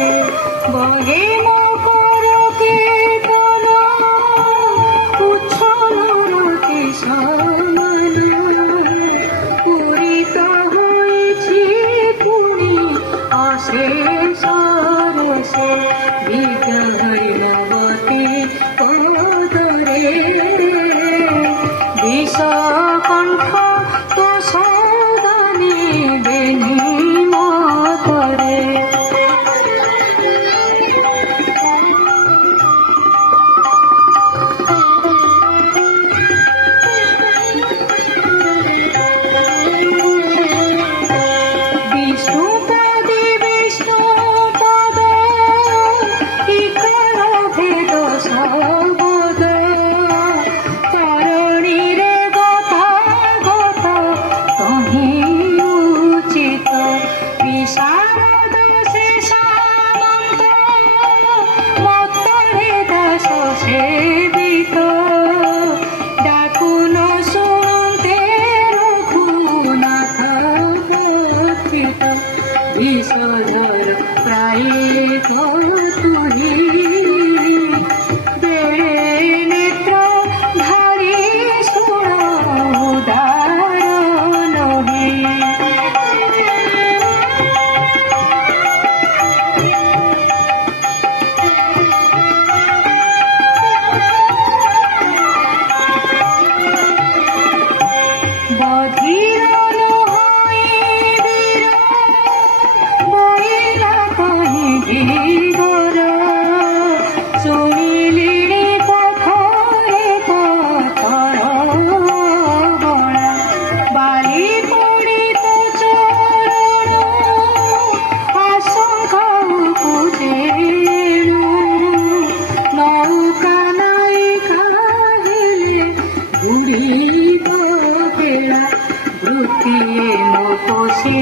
আকাশে বঙ্গে মকরকে তোলা উচ্ছলরতি সমানা পূরিত হয়েছি পুনি অশেষ রসে বিদ্যাধৈর্যবতী কদরে বিষকণ্ঠ তো সদানে বেনি মতরে বিষ্ণুপদে বিষ্ণুপদ ইকার ভেদ সর্বদ তরণীরে গতাগত তহি উচিত বিশারদ শেষানন্দ মত্তরে দাস সেবিত ডাকুন শুনতে রঘুনাথ কথিত বিষধর প্রায় তুহি বেড়ে নেত্র ধারি শুণ উদার নহি বধির লোহাই বীর বইলা কহি ধীর শুনিলি পথরে পথর বণা বালি পড়িত চরণ আশঙ্কা উপজেনু নৌকা নাই কাহিলে বুড়িব বেলা বৃত্তিয়ে মতো সে